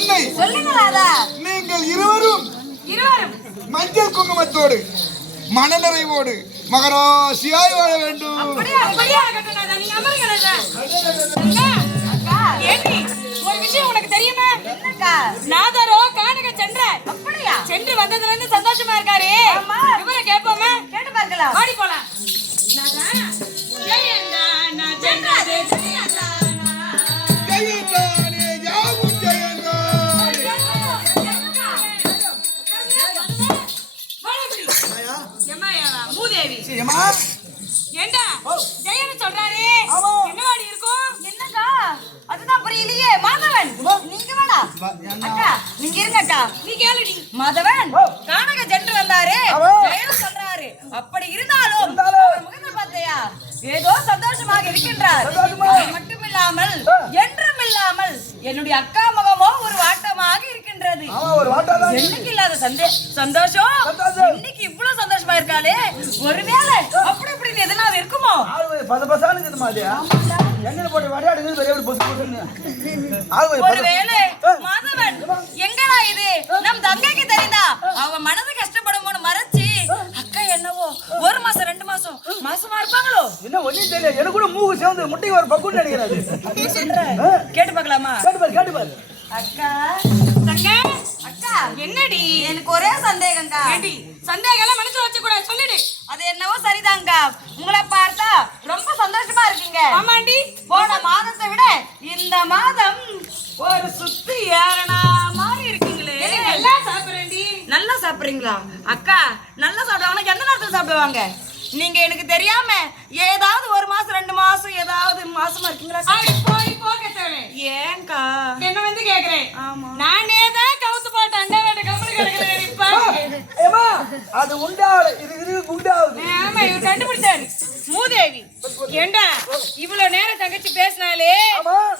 உண்மை. சொல்லுங்களா? நீங்கள் இருவரும் மஞ்சள் குங்குமத்தோடு மனநிறைவோடு மகராசியாய் வாழ வேண்டும். ஒரு விஷயம் உனக்கு தெரியுமா? நாதரோ கானக சென்று வந்ததுல இருந்து சந்தோஷமா இருக்காரு. இவரை கேட்போமா? கேட்டு பார்க்கலாம். ஆடி போலாம். ஏண்டா ஜெயன்னு சொல்றாரு. என்னவாடி இருக்கும்? என்னக்கா? அதுதான் புரியலையே. மாதவன் நீங்க வேணா அக்கா, நீங்க இருங்க அக்கா. நீ கேளுடி. மாதவன் கானக சென்று வந்தாரு, ஜெயன்னு சொல்றாரு. அப்படி இருந்தாலும் அவர் முகத்தை பார்த்தையா ஏதோ சந்தோஷமாக இருக்கின்றார். அது மட்டுமில்லாமல் என்றும் இல்லாமல் என்னுடைய அக்கா முகமோ ஒரு வாட்டமாக இருக்கின்றது. என்னைக்கு இல்லாத சந்தோஷம் இன்னைக்கு இவ்வளவு சந்தோஷமா இருக்காளே. ஒருவேளை அப்படி இப்படி எதனா இருக்குமோ? ஒருவேளை மாதவன் எங்கடா இது நம் தங்கைக்கு தெரிந்தா அவ மனது கஷ்டப்படுமோன்னு மறைச்சு அக்கா என்னவோ 1 மாசம் 2 மாசம் மாசமா இருப்பாங்களோ? என்ன ஒண்ணு தெரியல. எனக்கு கூட மூக்கு சேர்ந்து முட்டை ஒரு பக்குன்னு நினைக்கிறாரு. கேட்டு பார்க்கலாமா? கேட்டு பாரு. அக்கா தங்க அக்கா என்னடி? எனக்கு ஒரே சந்தேகம்க்கா. ஏடி சந்தேகம் மனசு வச்சு கூட சொல்லிடு. அது என்னவோ சரிதாங்கா. உங்களை பார்த்தா ரொம்ப சந்தோஷமா இருக்கீங்க. ஆமாண்டி. போன மாதத்தை விட இந்த மாதம் ஒரு சுத்தி ஏறனா மாதிரி இருக்கீங்களே. நல்லா சாப்பிடுறேன்டி. நல்லா சாப்பிடுறீங்களா? அக்கா நல்லா சாப்பிடுவாங்க. எந்த நேரத்துல சாப்பிடுவாங்க? நீங்க எனக்கு தெரியாம ஏதாவது 1 மாசம் 2 மாசம் ஏதாவது மாசமா இருக்கீங்களா? போய் போக தேவை. ஏன்கா என்ன வந்து கேக்குறேன்? ஆமா நானே தான் கவுத்து போட்டு அண்டை வேட்ட கம்பெனி கிடக்குறேன். ஏமா அது உண்டாவது இது குண்டாவது. ஆமா இவர் கண்டுபிடிச்சாரு. மூதேவி ஏண்டா இவ்வளவு நேரம் தங்கச்சி பேசினாலே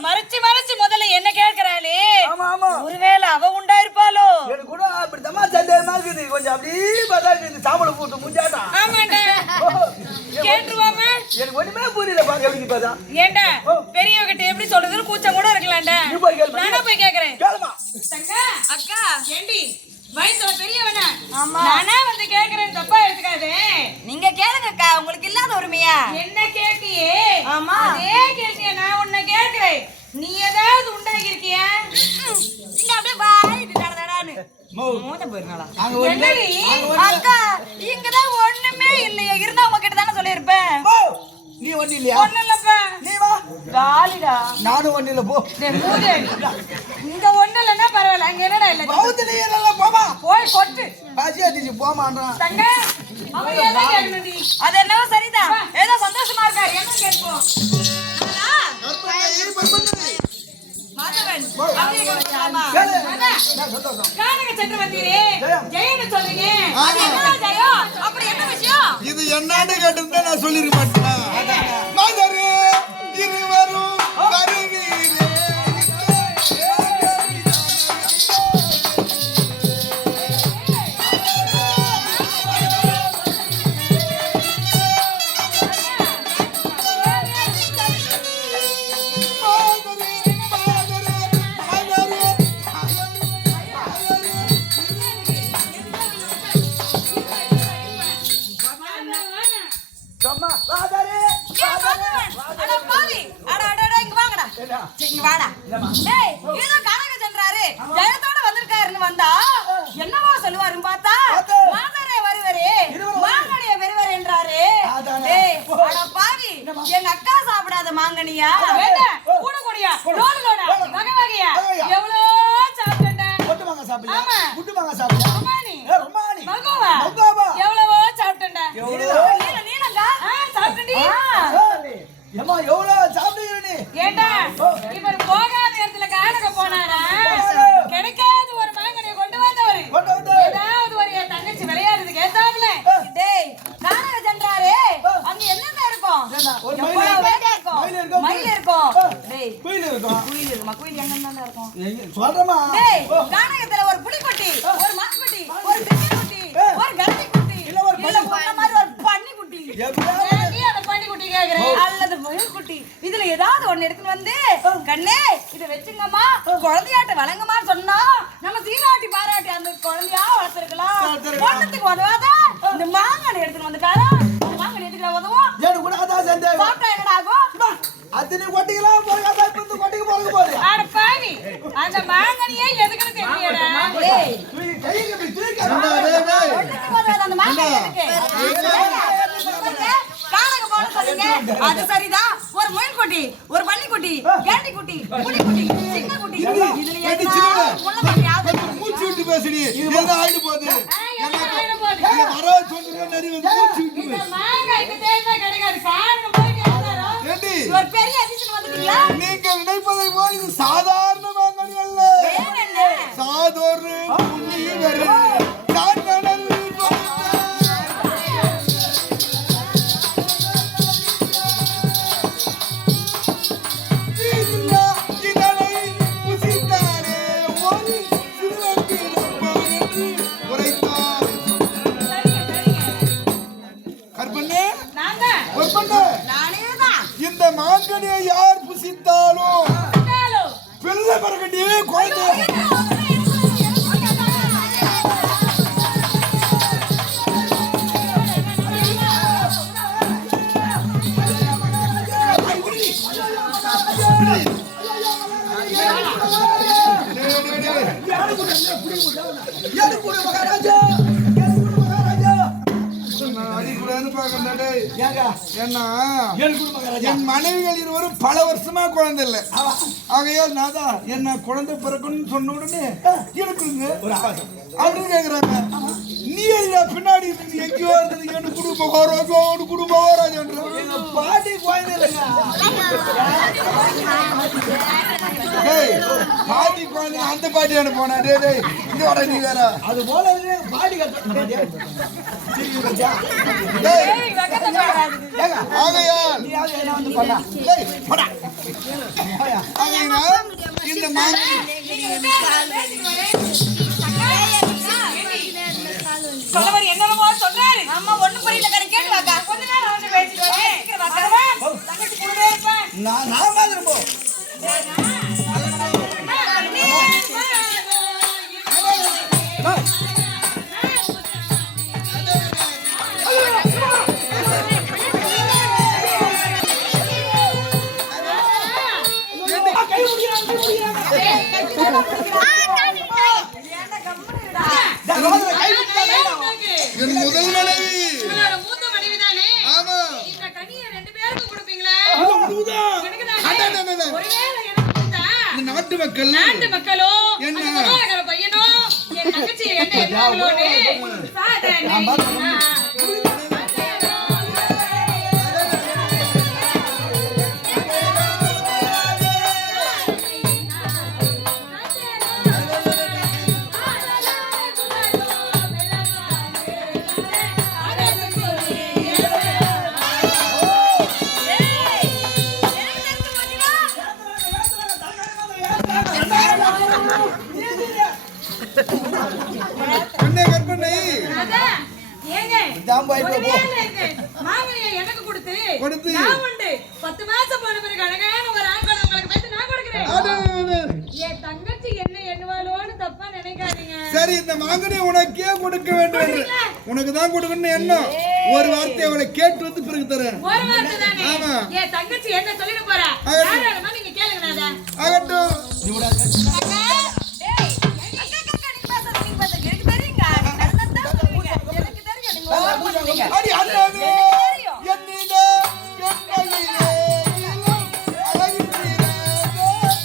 மறைச்சு முதல்ல என்ன கேட்கறாளே. ஒருவேளை அவ உண்டா இருப்பாளோ? எனக்கு கூட அப்படி தம்மா சந்தேகமா இருக்குது. கொஞ்சம் அப்படியே பார்த்தா இந்த சாம்பலை போட்டு முஞ்சாட்டா. ஆமாண்டா கேட்டுருவாமா? எனக்கு ஒண்ணுமே புரியல. பாக்க எப்படி பார்த்தா ஏண்டா பெரியவகிட்ட எப்படி சொல்றதுன்னு கூச்சம் கூட இருக்கலாம்டா. நானா போய் கேக்குறேன். கேளுமா தங்க அக்கா ஏண்டி வயசுல பெரியவனா? ஆமா நானா வந்து கேக்குறேன். தப்பா எடுத்துக்காதே. நீங்க கேளுங்க அக்கா. உங்களுக்கு இல்லாத உரிமையா? என்ன கேட்டியே? ஆமா அதே கேட்டியே. நான் உன்னை கேக்குறேன். நீ ஏதாவது உண்டாகி இருக்கியா? நீங்க அப்படியே வாய் தடதடான்னு மூஞ்ச போயிருங்களா? என்னடி அக்கா இங்கதான் ஒண்ணுமே இல்லையா? இருந்தா உங்க கிட்ட தானே சொல்லியிருப்பேன். நீ ஒண்ணு இல்லையா? ஒண்ணு இல்லப்பா. நீ வா. காலிடா நானும் ஒண்ணு இல்ல. போ. இங்க ஒண்ணு இல்லன்னா பரவாயில்ல. அங்க என்னடா இல்ல? பௌத்திலேயே இல்ல. போமா போய் கொட்டு. பாஜி அடிச்சு போமான்றான். தங்க அவன் ஏதோ கேட்கணும்டி. அது என்னவோ சரிதான். ஏதோ சந்தோஷமா இருக்காரு. என்ன கேட்போம்? மாதவன் கானக சென்று வந்தீரே ஜெயன்னு சொல்றீங்க. அது என்ன ஜெயம்? அப்படி என்ன விஷயம்? இது என்னன்னு கேட்டிருந்தா நான் சொல்லிருக்க மாட்டேன். மகரே இருவரும் வருவீரே. அம்மா வாதாரே அட பாவி அட இங்க வாங்கடா. இங்க வாடா. டேய் ஏதோ கானக சென்றாரு ஜெயத்தோட வந்திருக்காருன்னு வந்தா என்னவோ சொல்லுவாருன்னு பார்த்தா மாதரே வருவரே மாங்கனிய வருவரே என்றாரே. டேய் அட பாவி எங்க அக்கா சாப்பிடாத மாங்கனியா? கூட கூடியா லோடு வகை வகையா எவ்வளோ சாப்பிட்டேன்டா. கொட்டு மாங்க சாப்பிடல. ஆமா குட்டு மாங்க சாப்பிடல. ரொமானி ரொமானி மல்கோவா எவ்வளவோ சாப்பிட்டேன்டா. நீலங்கா சாப்பிட்டேன்டி. ஏமா எவ்வளவு சாப்பிடுற நீ? ஏண்டா இவர் போகாத இடத்துல கானக போனாரா? கிடைக்காத ஒரு மாங்கனியை கொண்டு வந்தவரு. ஏதாவது ஒரு என் தங்கச்சி விளையாடுறதுக்கு ஏத்தாவல. டேய் கானக சென்றாரு அங்க என்னங்க இருக்கும்? மயில் இருக்கும். டேய் குயில் இருக்கும். குயில் இருக்குமா? குயில் எங்கன்னு இருக்கும்? சொல்றமா? டேய் கானகத்துல ஒரு புலிக்குட்டி, ஒரு மான்குட்டி, ஒரு கிளிக்குட்டி, ஒரு கரடி குட்டி, இல்ல ஒரு மாதிரி ஒரு பன்னி குட்டி. நீ அந்த பண்ணி குட்டிங்க கேக்குறேன். அல்லது முயல்குட்டி இதுல ஏதாவது ஒண்ணு எடுத்துட்டு வந்து கண்ணே இதை வச்சுங்கம்மா குழந்தையாட்ட வழங்கம்மா சொன்னா நம்ம சீராட்டி பாராட்டி அந்த குழந்தையா வளர்த்துருக்கலாம். பொண்ணுக்கு உதவாத இந்த மாங்கனி எடுத்துட்டு வந்துட்டாரா? மாங்கனி எடுத்துக்கிற உதவும் எனக்கு கூட அதான் சந்தேகம். சாப்பிட்டா என்னடா ஆகும்? அத்தனை கொட்டிக்கலாம் போறீங்க, இப்ப கொட்டிக்கு போறீங்க போது. அட பாவி, அந்த மாங்கனியே எதுக்குன்னு தெரியலடா. ஏய் கையில இப்படி தூக்கி பொண்ணுக்கு உதவாத அந்த மாங்கனி எதுக்கு? காணங்க போன சொல்லுங்க. அது சரிதான். ஒரு முயல்குட்டி, ஒரு பன்னிக்குட்டி, கேண்டிக்குட்டி, புலிக்குட்டி, சிங்கக்குட்டி இதுல என்ன முள்ள பண்ணியாவது மூச்சு விட்டு பேசுடி என்ன ஆயிடு போகுது வர சொல்லுங்க நிறைய மூச்சு விட்டு இந்த மாங்காய்க்கு தேவை கிடைக்காது. காரணங்க போயிட்டு இருந்தாரோ. ஏண்டி ஒரு பெரிய அதிசயம் வந்துட்டீங்களா? நீங்கள் நினைப்பதை போல் இது சாதாரண மாங்கனி அல்ல. வேற என்ன? சாதோறு புள்ளிவரு காரணல் நான் தான். நானேதான். இந்த மாங்கனியை யார் புசித்தாலும் இருந்தாலும் பிள்ளை பறக்கட்டி குழந்தை எனக்கு கூட மகாராஜா, எனக்கு கூட மகாராஜா. அடிக்கூடாதுன்னு பாக்கண்டே ஏங்க ஏன்னா எனக்கு கூட மகாராஜா. என் மனைவிகள் இருவரும் பல வருஷமா குழந்தை இல்லை. ஆகையால் நாதா என்ன குழந்தை பிறக்கணும்னு சொன்ன உடனே இருக்குங்க ஒரு ஆபாசம். அப்படின்னு கேக்குறாங்க. நீ எதுடா பின்னாடி இருந்து எங்கேயோ இருந்தது என் குடும்ப மகாராஜா குடும்ப மகாராஜான்ற எங்க பாட்டி குழந்தை இல்லைங்க. டேய் பாட்டி குழந்தை அந்த பாட்டியான போனா டேய் டேய் இங்க வர நீ வேற அது போல இருக்கு, பாட்டி கட்ட டேய் ஏய் வகத்தை பாடாது. ஏங்க ஆகையால் நீயாவது என்ன வந்து பண்ணா? டேய் போடா போயா. ஆகையால் இந்த மாங்கனி சொல்லவர் என்னமோ சொல்றாரு. ஆமா ஒண்ணும் புரியல கரை கேட்டு வாக்கா. கொஞ்ச நேரம் வந்து பேசிட்டு வரேன். சீக்கிரம் வாக்கா. தங்கச்சி கூடவே இருப்பேன். நான் பாத்துட்டு போ. என் முதல் மனைவி உங்களோட மூத்த மனைவிதானே? ஆமா இந்த கனியை 2 பேருக்கும் கொடுப்பீங்களா? இதுதான். எனக்கு தானே? அடடடட. ஒருவேளை எனக்கு கொடுத்தா, இந்த நாட்டு மக்கள் நாட்டு மக்களோ என்ன? அந்த மகாநகர பையனோ என் தங்கச்சி என்ன என்னாங்களோன்னு சாதனை. என்ன கற்பனை அதான், ஏங்க, ஜாம்பு ஆயிட்டு போ. ஒருவேளை இந்த மாங்கனியை எனக்கு கொடுத்து கொடுத்து. நான் உண்டு 10 மாசம் போன பிறகு அழகான ஒரு ஆண் குழந்தை உங்களுக்கு பெத்து நான் கொடுக்கிறேன். அடடடட. என் தங்கச்சி என்ன எண்ணுவாளோன்னு தப்பா நினைக்காதீங்க. சரி இந்த மாங்கனி உனக்கே கொடுக்க வேண்டும் என்று உனக்கு தான் கொடுக்கணும்னு எண்ணம். ஒரு வார்த்தை அவளை கேட்டு வந்து பிறகு தரேன். ஒரு வார்த்தை தானே. ஆமா. என் தங்கச்சி என்ன சொல்லிட போறா? ஆகட்டும். தாராளமா நீங்க கேளுங்க நாதா. ஆகட்டும் அக்கா. டேய் அக்கா நீ பேசுறது நீ பேசுறது எனக்கு தெரியுங்க. நீ நல்லா தான் சொல்றீங்க. எனக்கு தெரியும் நீங்க ஓவர் பண்றீங்க. அடி அண்ணாவே என்னிலே என்னையிலே அழகின்றீரே ஏய்.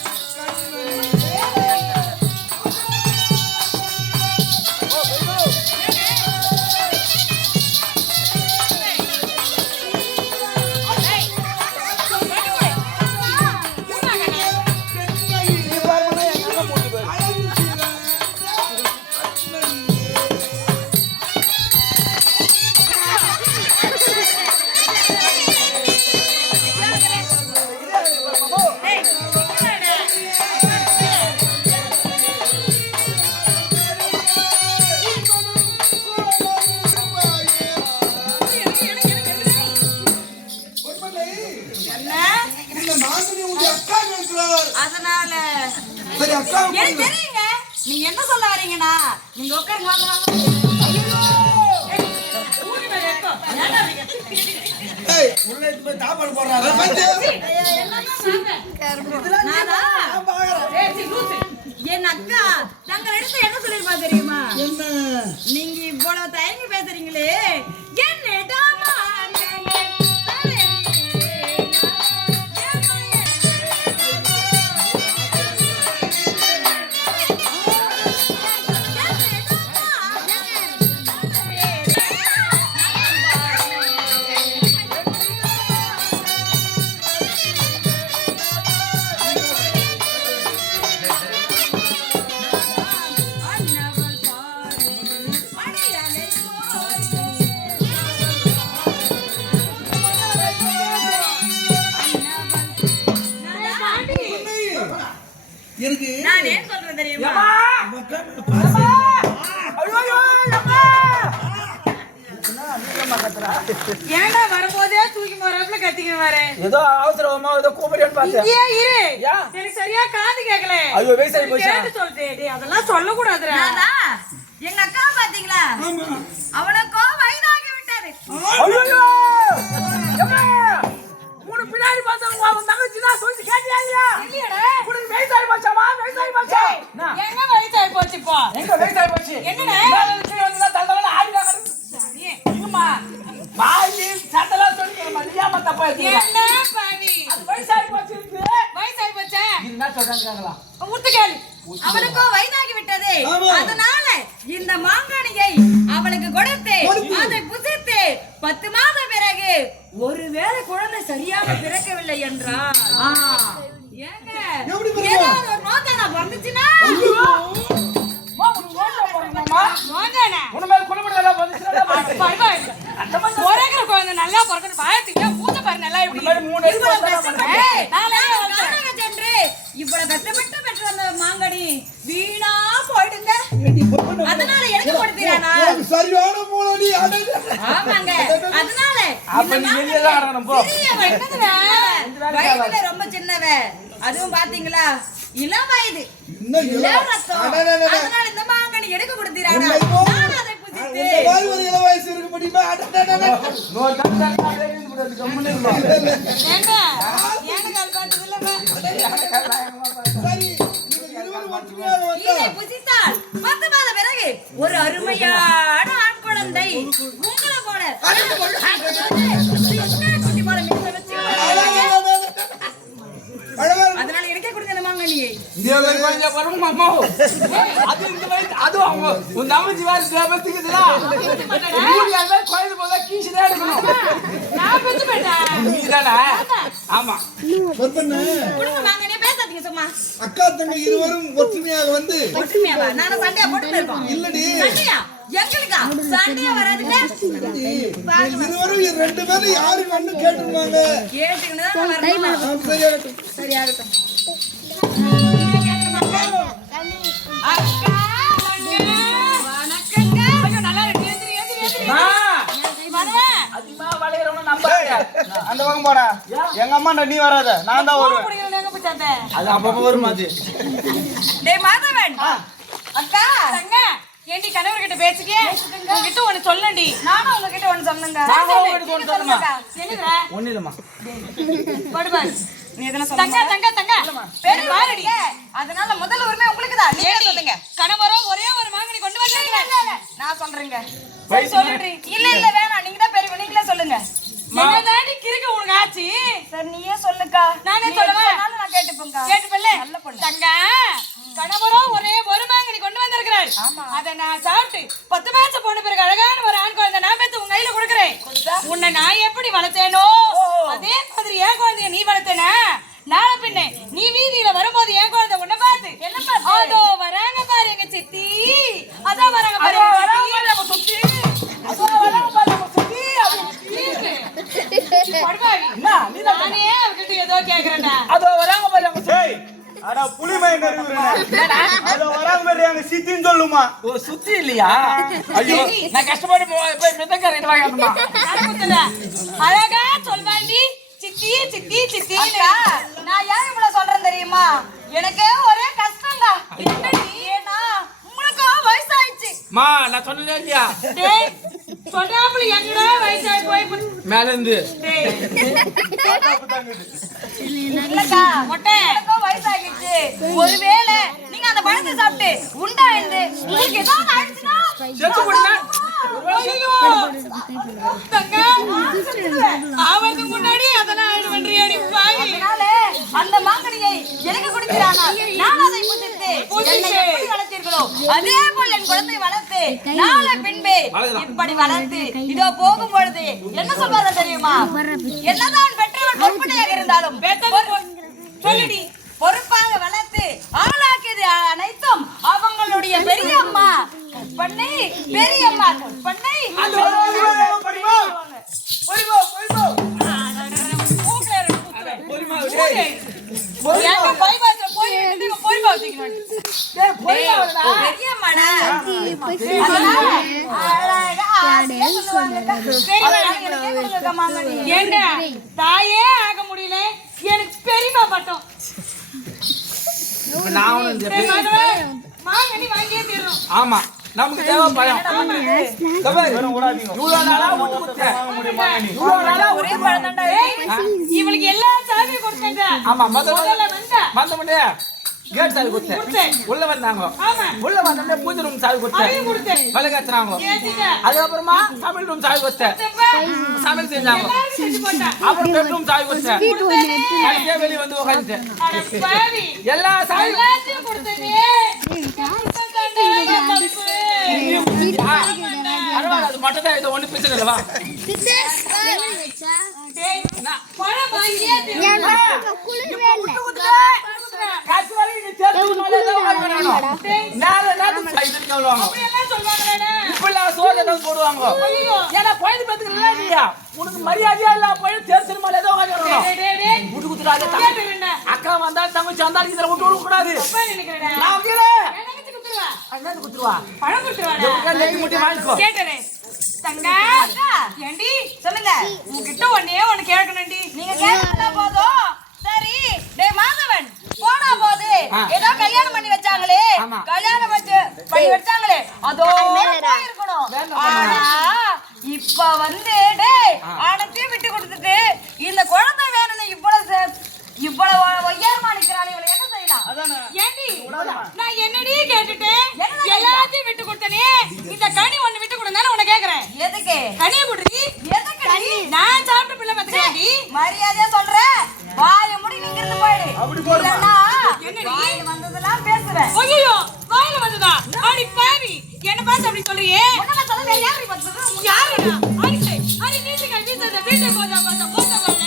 உங்க அக்கா இருக்கிறார். அதனால சரி அக்கா எனக்கு தெரியுங்க. நீங்க என்ன சொல்ல வரீங்கன்னா நீங்க உட்காருங்க வாங்க வாங்க. ஏய் உள்ள போய் தாப்பாடு போடுறாங்க. நானா? என் அக்கா தங்கள் இடத்துல என்ன சொல்லிருப்பா தெரியுமா? என்ன நீங்க இவ்வளவு தயங்கி பேசுறீங்களே என்னடாமா எனக்கு நான் ஏன் சொல்றேன் தெரியுமா? உங்க அக்கா மேல பாசம். ஐயோ அம்மா. நீங்க கத்துறா. ஏன்டா வரும்போதே தூக்கி போறாப்புல கத்திக்கிட்டு வரேன். ஏதோ அவசரமா ஏதோ கூப்பிடுறேன்னு பார்த்தேன். இங்கேயே இரு. யா. எனக்கு சரியா காது கேட்கல. ஐயோ வயசாகி போச்சா? கேட்டு சொல்றேன். டேய் அதெல்லாம் சொல்ல கூடாதுடா. நானா? எங்க அக்கா பாத்தீங்களா? ஆமா அவனுக்கோ வயதாகி விட்டது. ஐயோ அம்மா. மூணு பின்னாடி பார்த்தவங்க அவங்க தங்கச்சி தான் சொல்லி கேட்டியா இல்லையா? இல்லையடா. உனக்கு வயசாகி போச்சாமா? வயசாகி போச்சா? என்ன? எங்க வயசாகி போச்சு இப்போ? எங்க வயசாகி போச்சு? என்னடா? மேல கீழ வந்தா தந்தவன ஆடிடா. இல்லம்மா. பாய் சட்டலாம் சொல்லிக்கமா நீயாம தப்பா எடுத்தீங்க. என்ன பாவி? அது வயசாகி போச்சு. வயசாகி போச்சா? என்ன சொல்றாங்களா? முத்து கேளு. அவனுக்கோ வயதாகி விட்டது. ஆமா. அதனால இந்த மாங்கனியை அவளுக்கு கொடுத்து அதை புசித்து 10 மாதம் பிறகு ஒருவேளை குழந்தை சரியாக பிறக்கவில்லை என்றால் ஏங்க எப்படி பிறக்கும்? ஏதாவது ஒரு நோத்தானா வந்துச்சுன்னா மா உன் ஓட்ட போறணுமா? நோந்தானே? உன் மேல குணமடல வந்துச்சுடா மாட்டே. பரவாயில்லை. பொறக்கிற குழந்தை நல்லா பொறக்கணும். வாயத்துக்கு மூத்த பாரு நல்லா எப்படி? இந்த மாதிரி 3 இவ்வளவு அடி கஷ்டப்பட்டு ஏய், நானே நாங்கள் வந்தேன். காணாங்க சென்று இவ்வளவு கஷ்டப்பட்டு பெற்று வந்த மாங்கனி வீணா போயிடுங்க. அதனால எனக்கு கொடுத்தீரானா? எனக்கு சரியான மூலடி அடடே. ஆமாங்க. அதனால அப்ப நீ வெளிய தான் ஆடணும் போ. வயதுல ரொம்ப சின்னவ. அதுவும் பாத்தீங்களா இளம் வயது. இன்னும் இளம் ரத்தம். அடடடடே. அதனால இந்த மாங்கனி எடுக்க கொடுத்தீரானா? உன்னை போல் நான் அதை புசித்து உன்னை மாதிரி ஒரு இள வயசு இருக்க முடியுமா? அடடடடே. நோ தண்டா வேலைன்னு போடு கம்முனு இருமா. ஏண்டா? எனக்கு அது பார்த்தது இல்ல. சரி நீங்க இருவரும் ஒற்றுமையாக வந்தா இதை புசித்தால் 10 மாத பிறகு ஒரு அருமையான ஆண் குழந்தை உங்களை போல குட்டி போல மிச்ச வச்சு அதனால எனக்கே கொடுங்க இந்த மாங்கனியை. இதே மாதிரி கொஞ்சம் வரும் அம்மா. அது இந்த வயசு அது அவங்க உன் தம்பி வாரி தேவத்துக்குதுடா. மூணு யாரா கோயில் போதா கீச்சிடா எடுக்கணும். நான் பெத்து போயிட்டேன். நீதானே? ஆமா. பொறுப்பண்ண கொடுங்க மாங்கனியை பேசாதீங்க சும்மா. அக்கா தங்கை இருவரும் ஒற்றுமையாக வந்து ஒற்றுமையாவா? நானும் சண்டையா போட்டு போயிருக்கோம். இல்லடி சண்டையா? எங்களுக்கா? சண்டையா வராதுங்க. இருவரும் 2 பேரும் யாரு கண்ணு கேட்டுருவாங்க. கேட்டுக்கிட்டு தான் வரணும். சரியாகட்டும். சரியாகட்டும். அக்கா, வணக்கங்க. ஐயோ நல்லா இருக்கு. எந்திரி, எந்திரி, எந்திரி. மா வரேன். அதிகமா வளையறவன நம்பாத. அந்த பக்கம் போடா. எங்க அம்மாண்ட நீ வராத, நான் தான் வருவேன். குடிக்கிறேன், எங்க போய் சேர்ந்த? அது அப்பப்ப வரும் அது. டேய் மாதவன். அக்கா தங்க, ஏண்டி கணவர்கிட்ட பேசிக்கே? உன்கிட்ட ஒண்ணு சொல்லண்டி. நானும் உங்ககிட்ட ஒண்ணு சொன்னேங்க. நான் உங்ககிட்ட ஒண்ணு சொல்லணுமா? என்னதுடா? ஒண்ணு இல்லம்மா. படுபாரு. நீ எதனா தங்க, சொல்லுங்க. தங்க. பேரு பாருடி. அதனால முதல் உரிமை உங்களுக்கு தான். நீங்க சொல்லுங்க. கணவரோ ஒரே ஒரு மாங்கனி கொண்டு வந்தாங்க. நான் சொல்றேங்க. சரி சொல்லுடி. இல்ல வேணாம். நீங்க தான் பெரிய நீங்களே சொல்லுங்க. என்னதாண்டி கிறுக்கு உனக்கு ஆச்சு? சரி நீயே சொல்லுக்கா. நானே நீ சொல்லவா? எது சொன்னாலும் நான் கேட்டுப்பேன்க்கா. கேட்டுப்பல்ல? நல்ல பொண்ணு. தங்க, கணவரோ ஒரே ஒரு மாங்கனி கொண்டு வந்திருக்கிறார். ஆமா. அதை நான் சாப்பிட்டு 10 மாசம் போன பிறகு அழகான ஒரு ஆண் குழந்தை நான் பெத்து உங்க கையில கொடுக்கிறேன். உன்னை நான் எப்படி வளர்த்தேனோ அதே மாதிரி என் குழந்தைய நீ வளர்த்தேனா? நாளை பின்ன நீ வீதியில வரும்போது என் குழந்தை உன்னை பார்த்து என்ன பார்த்து? அதோ வராங்க பாரு எங்க சித்தி. அதோ வராங்க பாரு எங்க சித்தி. அதோ வராங்க பாரு நம்ம சுத்தி. படுபாவி. நானே அவர்கிட்ட ஏதோ கேக்குறேன்டா. அதோ வராங்க பாரு நம்ம சுத்தி. அட புலி மயங்க இருக்குறேன். அது வராங்க மாதிரி எங்க சித்தின்னு சொல்லுமா. ஓ சுத்தி இல்லையா? ஐயோ நான் கஷ்டப்பட்டு போய் மிதக்கறேன் வாங்கம்மா. அழகா சொல்வாண்டி சித்தி சித்தி சித்தி அக்கா, நான் ஏன் இவ்வளவு சொல்றேன் தெரியுமா? எனக்கே ஒரே கஷ்டம்டா. என்னடி? ஏன்னா உங்களுக்கு வயசாயிடுச்சு. மா நான் சொன்னேன் இல்லையா டேய் சொன்னாப்புல எங்கடா வயசாகி போய் மேல இருந்து டேய் இல்லக்கா, எனக்கும் வயசாகிடுச்சு. ஒருவேளை நீங்க அந்த பழத்தை சாப்பிட்டு உண்டா இருந்து உங்களுக்கு ஏதாவது ஆயிடுச்சுன்னா செத்து போடுங்க. ஐயோ தங்க அவனுக்கு முன்னாடி அதெல்லாம் ஆயிடு பண்றியாடி பாவி. அதனால அந்த மாங்கனியை எனக்கு கொடுக்கிறாங்க. நான் அதை புசித்து என்னை எப்படி வளர்த்தீர்களோ அதே போல் என் குழந்தை வளர்த்து நாளை பின்பே இப்படி வளர்த்து இதோ போகும் பொழுது என்ன சொல்வாங்க தெரியுமா? என்னதான் பெற்றவள் பொறுப்புடையாக இருந்தாலும் சொல்லுடி பொறுப்பாக வளர்த்து ஆளாக்கியது அனைத்தும் அவங்களுடைய பெரியம்மா கற்பனை. பெரியம்மா கற்பனை. எங்க போய் பாத்து போய் நீங்க போய் பாத்தீங்க பெரியம்மாடா. அதனால அழகா ஆசையா சொல்லுவாங்கக்கா. எனக்கே கொடுங்க மாங்கனி. ஏங்க தாயே ஆக முடியல எனக்கு பெரியமா பட்டம் இப்ப நான் ஒண்ணு இந்த டேய் மகளே, மாங்கனி வாங்கியே தீரணும். ஆமா நமக்கு தேவை பழம் இவ்வளவு நாளா ஊட்டு குத்தேன். இவ்வளவு நாளா ஒரே பழம் தான்டா. இவளுக்கு எல்லா சாவியும் கொடுத்தேங்க. ஆமா முதல்ல வந்தா வந்த முடிய கேட் சாவி கொடுத்தேன். கொடுத்தேன். உள்ள வந்தாங்க. ஆமா உள்ள வந்தோடனே பூஜை ரூம் சாவி கொடுத்தேன். அதையும் கொடுத்தேன். வலகாத்துறாங்க. ஏத்திட்ட. அதுக்கப்புறமா சமையல் ரூம் சாவி கொடுத்தேன். சமையல் செஞ்சாங்க. எல்லாரும் செஞ்சு போட்டா. அப்புறம் பெட்ரூம் சாவி கொடுத்தேன். கடைசியா வெளியே வந்து உட்காந்துட்டேன். அட பாவி. எல்லா சாவி எல்லாத்தையும் கொடுத்தனே. பரவாயில்ல அது மட்டும் தான் இது ஒண்ணு பிரச்சனை இல்லவா டேய் பணம் வாங்கியே தீரணும். காசு வரைக்கும் நீ சேர்த்து மேலே ஏதோ வாங்கணும். நேர நேரத்துக்கு சைடுன்னு சொல்லுவாங்க. அப்படி எல்லாம் சொல்வாங்கடா. இப்பெல்லாம் சோறு ஏதாவது போடுவாங்க. ஐயோ ஏன்னா குழந்தை பேத்துக்கு இல்லையா உனக்கு மரியாதையா இல்ல போய் சேர்த்து மேலே ஏதோ வாங்கணும். டேய் டேய் விட்டு குத்துறாங்க. கேட்டுறேன்டா. அக்கா வந்தா தங்கச்சி வந்தா இதுல விட்டு விட கூடாது. அப்பா நினைக்கிறேன்டா. நான் கீழே எனக்கு குத்துறவா. அண்ணன் குத்துருவா. பணம் குத்துறவாடா. நெத்தி முட்டி வாங்கிக்கோ. கேட்டறேன். தங்க அக்கா, ஏண்டி சொல்லுங்க. உன்கிட்ட ஒண்ணே ஒண்ணு கேட்கணும்டி. நீங்க கேட்டா போதும். சரி டேய் மாதவன் போனா போது ஏதோ கல்யாணம் பண்ணி வச்சாங்களே, ஆமா. கல்யாணம் பண்ணி வச்சாங்களே அதோ இருக்கணும். ஆனா இப்ப வந்து டேய் ஆனத்தையும் விட்டு கொடுத்துட்டு இந்த குழந்தை வேணும்னு இவ்வளவு ஒய்யாரமா நிக்கிறாளே, இவளை என்ன செய்யலாம்? ஏண்டி நான் என்னடி கேட்டுட்டேன்? எல்லாத்தையும் விட்டு கொடுத்தனே. இந்த கனி ஒண்ணு விட்டு கொடுந்தானே உன்னை கேக்குறேன். எதுக்கு கனிய குடுறி. எதுக்கு நான் சாப்பிட்ட பிள்ளை பாத்துக்கடி. மரியாதையா சொல்றேன். வாய முடி நீங்க இருந்து போயிடு. இல்லன்னா என்னடி? வாயில வந்ததெல்லாம் பேசுவேன். ஐயோ வாயில வந்ததா? அடி பாவி என்ன பார்த்து அப்படி சொல்றியே? உன்ன சொல்ல வேற யாரு பண்றது? யாருடா? அடிச்சே அடி நீங்க வீட்டை வீட்டுக்கு போதா போதா போதா போதா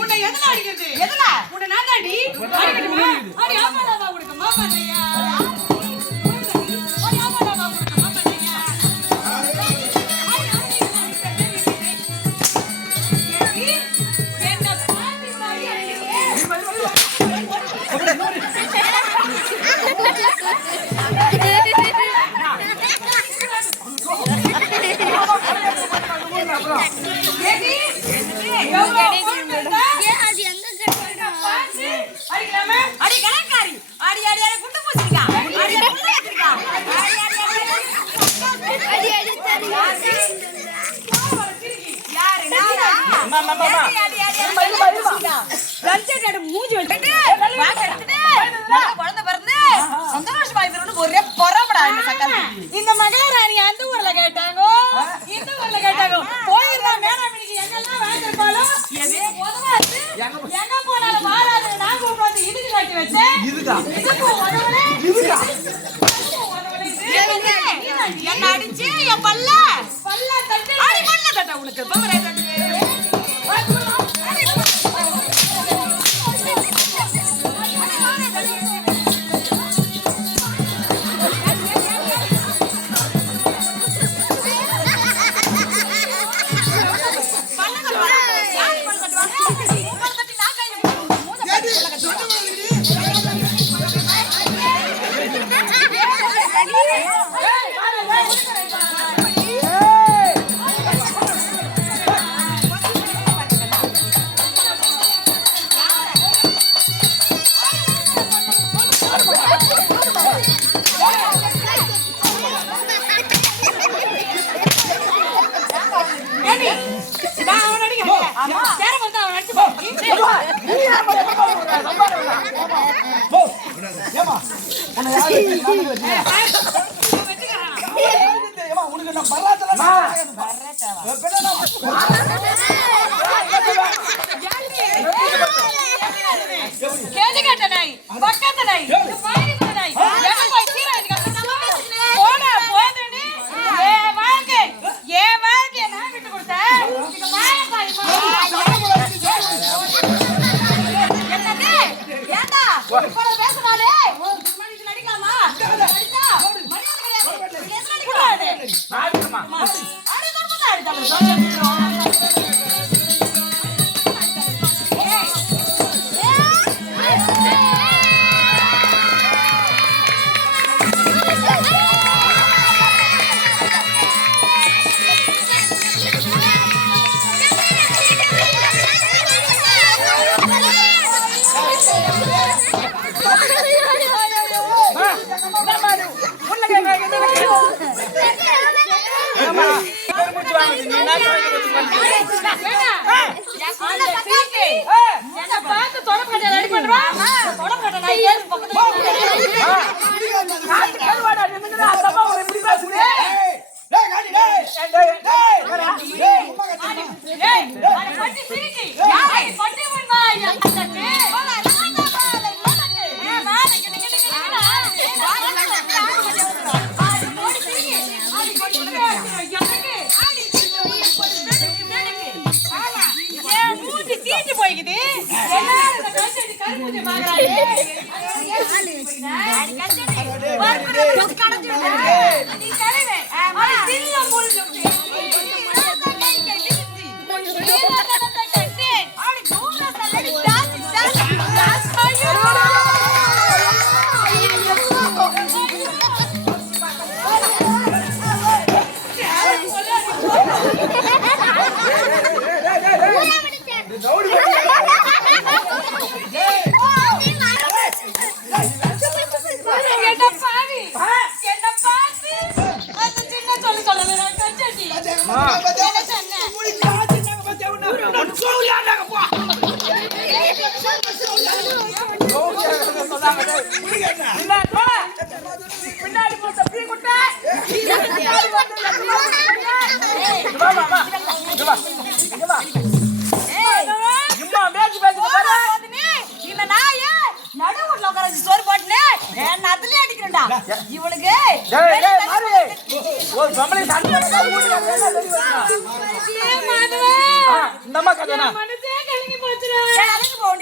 உன்னை எதுல அடிக்கிறது? எதுல? உன்னை நான் தாண்டி அடிக்கணுமா? அடி ஆமாடாவா உனக்கு மாமா ஐயா. அடி ஆமாடாவா உனக்கு மாமா ஐயா. என்ன பாத்தி பாத்தி அடி கணக்காரி அடி அடி அடி குண்டு பூசிக்கா மூஞ்சி வச்சுட்டு குழந்தை பிறந்து சந்தோஷமா இருக்கணும்னு ஒரே பொறப்படா இந்த சக்கரத்துக்கு. இந்த மகாராணி அந்த ஊர்ல கேட்டாங்க இந்த ஊர்ல கேட்டாங்க போயிருந்தா மேடாமணிக்கு எங்கெல்லாம் வாங்கிருப்பாலும் எங்க போனாலும் மாறாது நாங்க உட்காந்து இதுக்கு கட்டி வச்சேன் இதுக்கு உதவலே என்ன அடிச்சு என் பல்ல தட்டு பல்ல தட்ட உனக்கு பவரே தட்டு.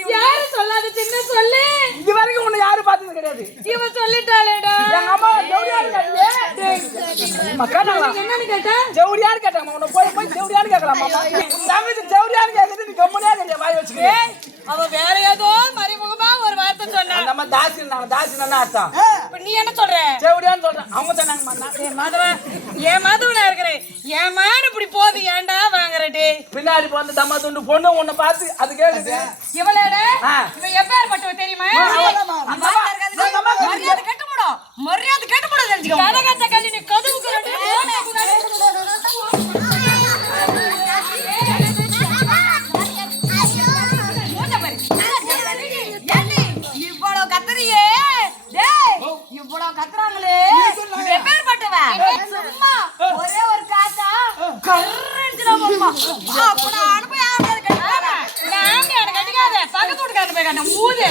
இவளுக்கு சொல்லாத சின்ன சொல்லு இது வரைக்கும் உன்னை யாரும் பார்த்தது கிடையாது. இவ சொல்லிட்டாளேடா எங்க அம்மா ஜவுடியாரு என்னன்னு கேட்டா ஜவுடியாரு கேட்டாங்க. உன்னை போய் போய் ஜவுடியாரு கேட்கலாமா? தங்கச்சி ஜவுடியாரு கேட்கறது நீ கம்முனே கிடையாது. வாய் வச்சுக்கேன். அவ வேற ஏதோ மறைமுகமா ஒரு வார்த்தை சொன்னா. நம்ம தாசினா அர்த்தம். இப்ப நீ என்ன சொல்ற? ஜவுடியான்னு சொல்றேன். அவங்க சொன்னாங்க என் மாதவனா இருக்கிறேன். என் மாடு இப்படி போகுது ஏன்டா வாங்குறடி? பின்னாடி வந்து தம்மா துண்டு பொண்ணு உன்னை பார்த்து அது கேக்குது. இவளோட இவ எப்பேற்பட்டவ தெரியுமா? மரியாதை கட்டுப்படும், மரியாதை கட்டுப்படும் தெரிஞ்சுக்கோ. கனகத்தை கட்டி நீ கதவுக்கு ரெண்டு பக்கத்து வீட்டுக்காரன் போய் காட்ட மூது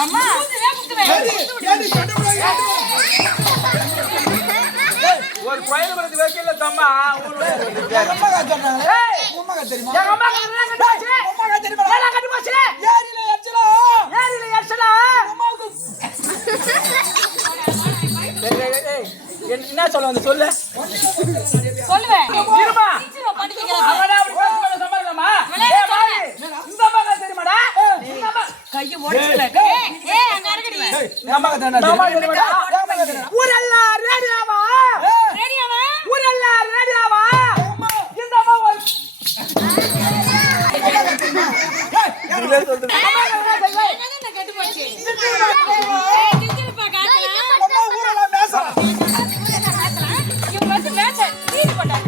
அம்மா ஒரு கோயில் பத்தி வைக்கல தம்மா எங்க அம்மா சொன்னாங்க உங்க அம்மா தெரியுமா எங்க அம்மா தெரியுமா ஏல கட்டி போச்சு ஏரியில எச்சலா அம்மாவுக்கு என்ன சொல்ல வந்து சொல்லு சொல்லுவேன் இருமா படிக்கிறேன் அவடா அப்படி பேச சமாளமா ஏய் மாரி இந்த அம்மா தெரியுமாடா இந்த அம்மா கைய ஓடிச்சல அங்க இருக்கடி எங்க அம்மா தெரியுமா ஊரெல்லாம் ரேடியாவா ரெடியாவா ஊரெல்லாம் ரேடியாவா இந்த அம்மா ஒரு என்னது கெட்டு போச்சு கிஞ்சிருப்பா காட்டலாம் அம்மா ஊரெல்லாம் பேசலாம் இவங்க வந்து மேட்ச் தீட்டு போட்டாங்க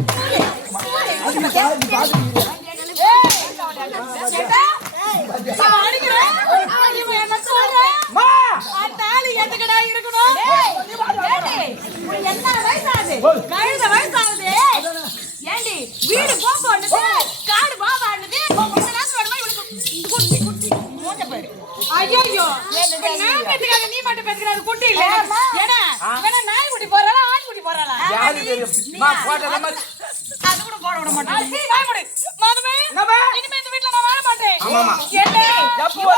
கேட்டா நான் அடிக்கிறேன் இவன் என்ன சொல்றேன் அந்த ஆளு எதுக்கடா இருக்கணும் என்ன வயசாகுது கழுத வயசாகுது ஏண்டி வீடு போக்கு காடு பாபாடுது இந்த நாட்டு வருமா இவனுக்கு குட்டி குட்டி மூஞ்ச பாரு ஐயோ நான் பெத்துக்காக நீ மட்டும் பெத்துக்கிறாரு குட்டி இல்ல ஏன்னா வேணா நாய் குட்டி போறாளா ஆண் குட்டி போறாளா யாரு தெரியும் மா போட்டத மாதிரி அது கூட போட விட மாட்டேன் நீ வாய் மூடு மாதமே என்னப்பா இனிமே இந்த வீட்ல நான் வாழ மாட்டேன் ஆமாமா என்ன எப்போ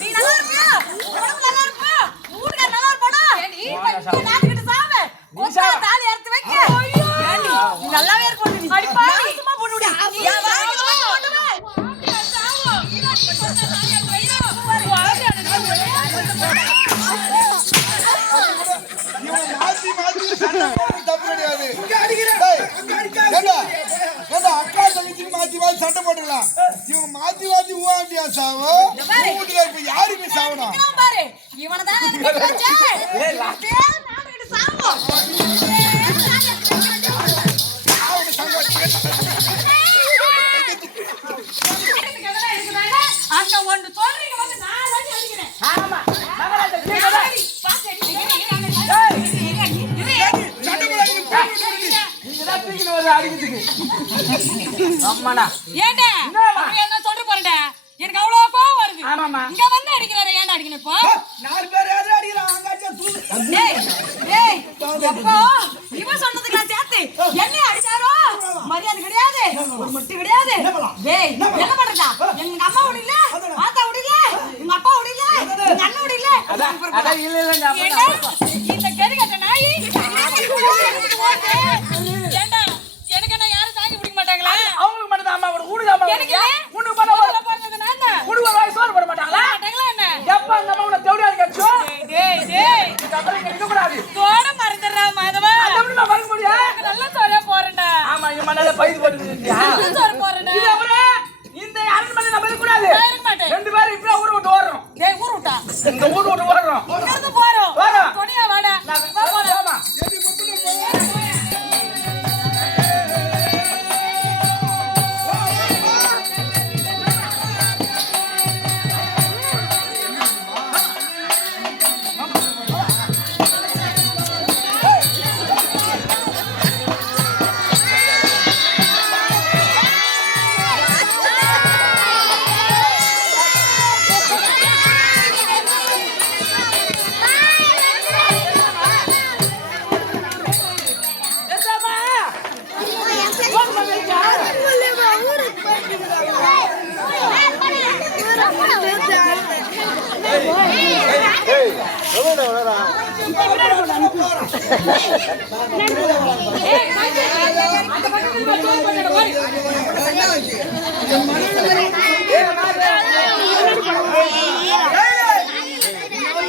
நீ நல்லா இருப்பியா உடம்பு நல்லா இருப்பா ஊடுகார நல்லா இருப்பாடா நீ நாட்டுக்கிட்ட சாவே ஒத்தா தாலி அறுத்து வைக்க ஏண்டி நீ நல்லாவே இருப்ப நீ அடி பாவி சும்மா போடுடி நீ வாங்க போடுவே இவன் மாத்தி மாத்தி சண்டை போடுறது தப்பு கிடையாது ஏண்டா அக்கா தங்கச்சிக்கு மாத்தி மாத்தி சண்டை போட்டுக்கலாம் இவங்க மாத்தி மாத்தி ஊவாண்டியா சாவோ வீட்டுல இப்ப யாருக்கு சாவணும் பாரு இவனை தான் எனக்கு வச்சே நாட்டுக்கிட்ட சாவோ அங்க ஒன்று சொல்றீங்க வந்து நான் அடி அடிக்கிறேன் ஆமா மகராஜ நீங்க தான் தூக்கிட்டு வர அடிக்கிறதுக்கு அம்மாடா ஏண்டா என்ன சொல்ற போறடா எனக்கு அவ்வளவு கோவம் வருது ஆமாமா இங்க வந்து அடிக்கிறாரு ஏன்டா அடிக்கணும் இப்போ 4 பேர் யாரும் அடிக்கிறான் அங்காச்சும் தூக்கு டேய் எப்போ இவன் சொன்னதுக்கு சேர்த்து என்ன அடிச்சாரோ மரியாதை கிடையாது ஒரு முட்டி கிடையாது டேய் என்ன பண்றதா எங்க அம்மா விடல ஆத்தா விடல எங்க அப்பா விடல எங்க அண்ணன் விடல அதான் இல்ல இந்த கெரிகட்ட நாய் ஏண்டா எனக்கு என்ன யாரும் தாங்கி பிடிக்க மாட்டாங்களா அவங்களுக்கு மட்டும் தான் அம்மா ஊடுங்க அம்மா எனக்கு உனக்கு பண்ண பிறந்தது நான் தான் உனக்கு ஒரு சோறு போட மாட்டாங்களா மாட்டாங்களா என்ன எப்ப அந்த அம்மா தேவடியா இருக்கச்சோ டேய் அப்புறம் இங்க இருக்க கூடாது தோட மறந்துடுறா மாதவா அப்படி நான் வரக்க முடியும் நல்ல சோறே போறேன்டா ஆமா இவன் மண்ணால பயிர் போட்டுருந்தியா நல்ல சோறு போறேன்டா இது அப்புறம் இந்த அரண்மனை நம்ம இருக்க கூடாது இருக்க மாட்டேன் ரெண்டு பேரும் இப்படி ஊரு விட்டு ஓடுறோம் டேய் ஊர் விட்டா இந்த ஊரு விட்டு ஓடுறோம் இங்க இருந்து போறோம் வரோம். கொடியா வாடா வா போலாம் ஆமா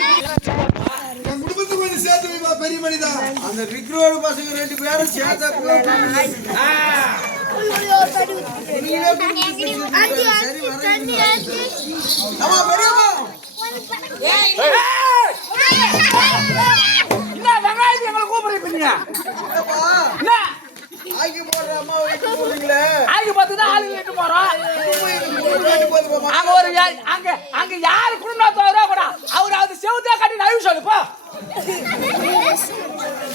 என் குடும்பத்துக்கு கொஞ்சம் சேர்த்து வைப்பா பெரிய மனிதா அந்த விக்ரோடு பசங்க 2 பேரும் சேர்த்து ஆமா பெரியம்மா என்ன வெங்காயத்தை எங்களை கூப்பிடுறீங்க என்ன ஆக்கி போடுற அம்மா வீட்டுக்கு போறீங்களே ஆகி பார்த்து தான் ஆளுங்க இட்டு போறோம் அங்க ஒரு அங்க யாரு குடும்பத்தோ வரா கூட அவர் அது செவுத்தே கட்டி நழுவி சொல்லுப்பா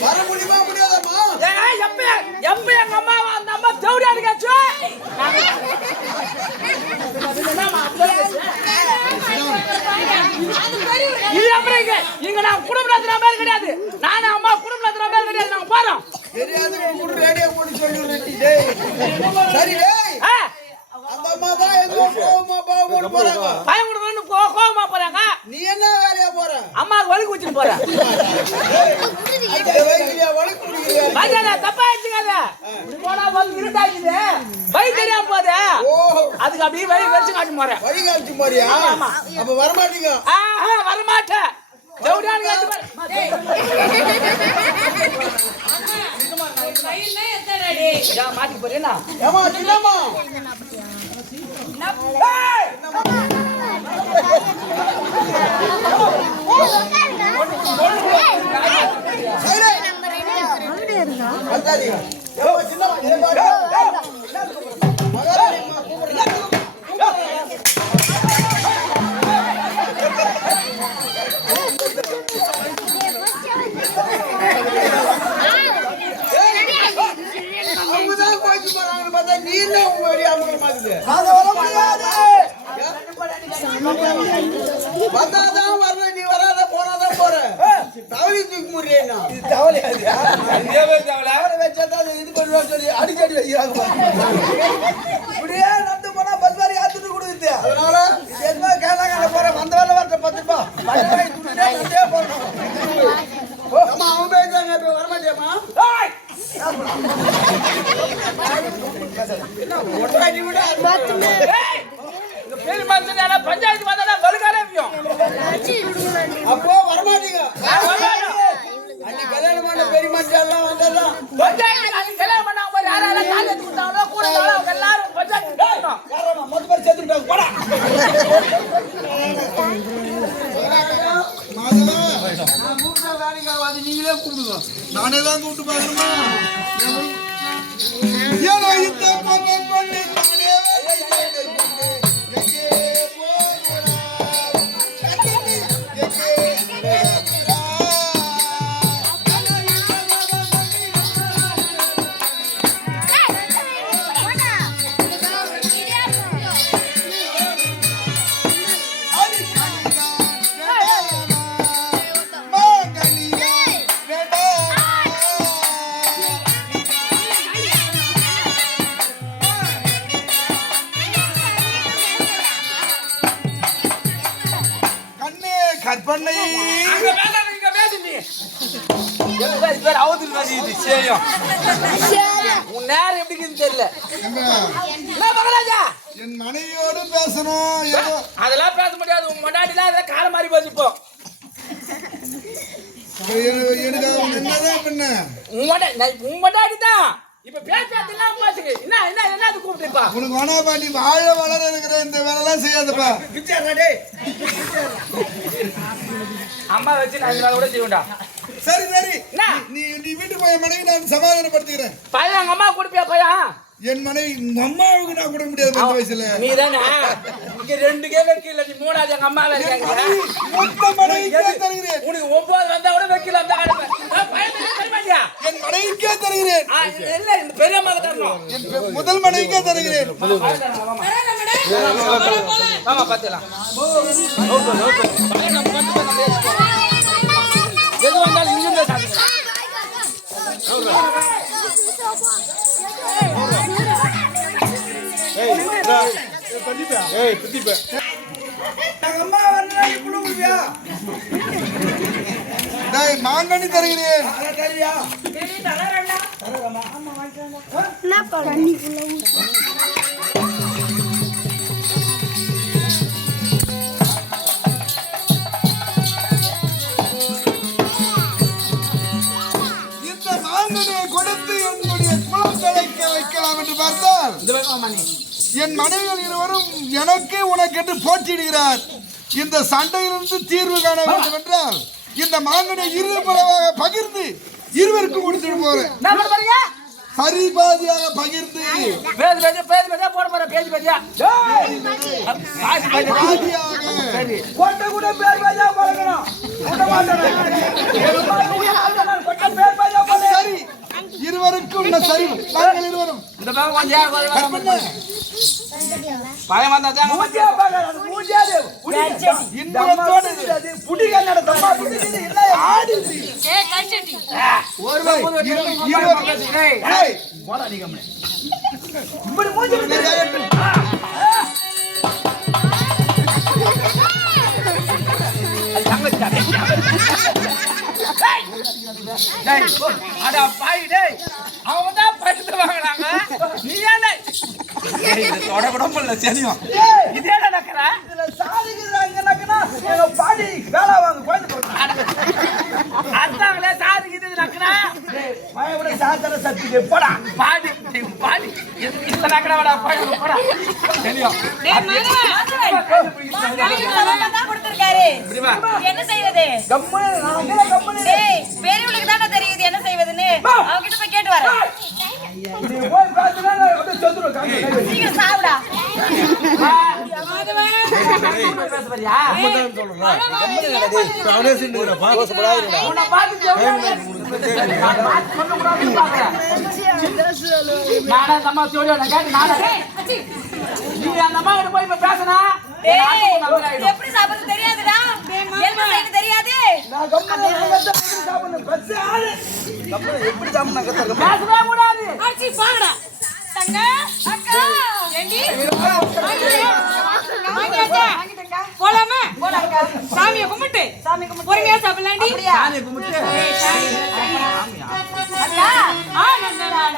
வர முடியுமா முடியாதம்மா எப்ப எப்ப எங்க அம்மா அந்த அம்மா தேவடியாடு கேச்சு இது அப்புறம் இங்க நான் குடும்ப நடத்துற மாதிரி கிடையாது. நானும் அம்மா குடும்ப நடத்துற மாதிரி கிடையாது. நாங்க போறோம். தெரியாது கூட ரேடியோ போட்டு சொல்லி டேய். சரி டேய். அந்த அம்மா தான் எங்க கோவமா பாவம் போறாங்க. பயம் குடுறன்னு கோவமா போறாங்க. நீ என்ன வேலையா போற? அம்மாக்கு வலி குச்சிட்டு போற. அந்த வேலையா வலி குடிக்கிறியா? பாஜால தப்பா எடுத்துக்காத. இப்படி போனா வந்து இருட்டாக்குது. வழி தெரியாம போதே. அதுக்கு அப்படியே வழி வெச்சு காட்டி போறேன். வழி காட்டி போறியா? ஆமா. அப்ப வர மாட்டீங்க. வர மாட்டேன். தேவடியாடு கேச்சு பாரு. வயிறுனா எத்தனடி? யா மாட்டி போறேனா? ஏமா சின்னம்மா. ஏய்! வந்தாதீங்க. ஏமா சின்னம்மா ஏ பாரு. மகாராணி அம்மா கூப்பிடுறாங்க. அவங்கதான் போயிட்டு போறாங்கன்னு பார்த்தா நீ என்ன உங்க வழி அமர மாதிரி நாங்க வர முடியாது. வந்தாதான் வரல, நீ வராத போனாதான் போற. தவளி தூக்கி முறியேன்னா இது தவளையாது. அவரை வச்சாதான் இது பண்ணுவான்னு சொல்லி அடிக்கடி வைக்கிறாங்க. இப்படியே நடந்து போனா பஸ் மாதிரி ஆத்துட்டு கொடுக்குது. அதனால என்ன கேட்டாங்க போறேன். வந்த வேலை வரட்ட 10 ரூபாய் போறோம். அம்மா அவன் பேசுறாங்க. இப்ப வரமாட்டியாமா? பஞ்சாயத்து வந்தா வலுக்காரவியும் அப்போ வரமாட்டீங்க. அன்னைக்கு கல்யாணம் பண்ண பெரிய மச்சான் வந்தெல்லாம் பஞ்சாயத்து கல்யாணம் பண்ண போது யாராவது காலேஜ் கொடுத்தாங்களோ கூட அவங்க எல்லாரும் பஞ்சாயத்து மொத்த பேர் சேர்த்துட்டாங்க. போடா நீங்களே கூப்பிடுங்க. நானே தான் கூப்பிட்டு பாக்கணுமா? ஏதோ இந்த பண்ணி நானே கற்பனை என் மனைவியோடு பேசணும். அதெல்லாம் பேச முடியாது. உங்க முன்னாடிலாம் கால மாறி போச்சுப்போ. என்னதான் பண்ண உங்க முன்னாடிதான் இப்ப பேசாதெல்லாம் பாத்துக்கு. என்ன என்ன என்ன கூப்பிட்டுப்பா உனக்கு வேணா பாட்டி வாழ வளர இருக்கிற இந்த வேலைலாம் செய்யாதப்பா. அம்மா வச்சு நான் இந்த வேலை கூட செய்வேன்டா. சரி சரி நீ நீ வீட்டுக்கு போய் மனைவி நான் சமாதானப்படுத்திக்கிறேன். பையன் எங்க அம்மா கொடுப்பியா பையன்? என் மனைவி உங்க அம்மாவுக்கு நான் கொடுக்க முடியாது. இந்த வயசுல நீ தானே இங்க 2 கே வைக்கல. நீ 3வது எங்க அம்மா மொத்த மனைவிக்கே தருகிறேன். உனக்கு 9 வந்தா கூட வைக்கல. அந்த என் மனைவிக்கே தருகிறேன். இல்ல இந்த பெரிய அம்மா தரணும். என் முதல் மனைவிக்கே தருகிறேன். ஆமா பாத்துலாம். எது வந்தாலும் இங்க இருந்து சாப்பிடுங்க. மாங்கனி தருகிறேன். இந்த மாங்கனியை கொடுத்து என்னுடைய குலம் தலைக்க வைக்கலாம் என்று பார்த்தால் என் மனைவிகள் இருவரும் எனக்கு உனக்கு என்று போட்டியிடுகிறார். இந்த சண்டையிலிருந்து தீர்வு காண வேண்டும் என்றால் இந்த மாங்கனை இருபுறமாக பகிர்ந்து இருவருக்கும் கொடுத்துட்டு போறேன். சரி பாதியாக பகிர்ந்து போட போற பேஜ் பேஜா கொட்டை கூட பேர் பேஜா பழகணும். சரி இருவருக்கும் உள்ள சரிவு நாங்கள் இருவரும் இந்த பக்கம் கொஞ்சம் ஏன் கொஞ்சம் வேலை கற்பனை. பயம் வந்தாச்சா மூஞ்சியா பார்க்கறாரு, மூஞ்சியாரு. இன்பத்தோடு புடிக்க நடத்தமா, புடிக்கிறது இல்ல. ஆடுது. ஏய் கஞ்சட்டி ஒருவர் இருவர் ஏய், போடா நீ கம்முனு. இப்படி மூஞ்சி நிறைய டேய் அட பாய் டேய் அவங்க தான் படுத்து வாங்குறாங்க நீ ஏன்டா இது தொட கூட பண்ணல தெரியும் இதே நடக்கறா இதுல சாதிக்கிறாங்கன்னாக்கனா எங்க பாடி வேலை வாங்க கோயில் போறாங்க. அத்தாங்களே சாதி இது நடக்கறா பயப்பட சாத்தன சத்திக்கு போடா. பாடி பாடி இது நடக்கறா வாடா பாய் போடா தெரியும் டேய் மாதவன் தான் கொடுத்திருக்காரு புரியுமா என்ன செய்வது கம்முனு நாங்களே கம்முனு. டேய் பெரியவளுக்கு தானே தெரியுது என்ன செய்வதுன்னு அவங்க கிட்ட போய் கேட்டு வரேன் நீ போய் பேசுனா நான் அப்படியே சொல்லுறேன் காங்க. சீக்கிரம் சாப்பிடா பேசுறியா உன்னை பார்த்து நானே அந்த அம்மா சொல்லியோ நான் கேட்டு நானே நீ அந்த அம்மா கிட்ட போய் இப்ப பேசினா டேய் எப்படி சாப்பிடுறது தெரியாதுடா என்ன செய்யறது தெரியாது நான் கம்முனு வந்து சாப்பிடணும். பஸ் ஆளு. கம்முனு எப்படி சாப்பிடணும் கத்துக்க. பேசவே கூடாது ஆச்சி பாங்கடா தங்க அக்கா ஏண்டி வாங்கிட்டேங்க போலாமா போலாம்க்கா சாமியை கும்பிட்டு பொறுமையா சாப்பிடலாம்டி சாமி கும்பிட்டு அக்கா ஆ நந்தனால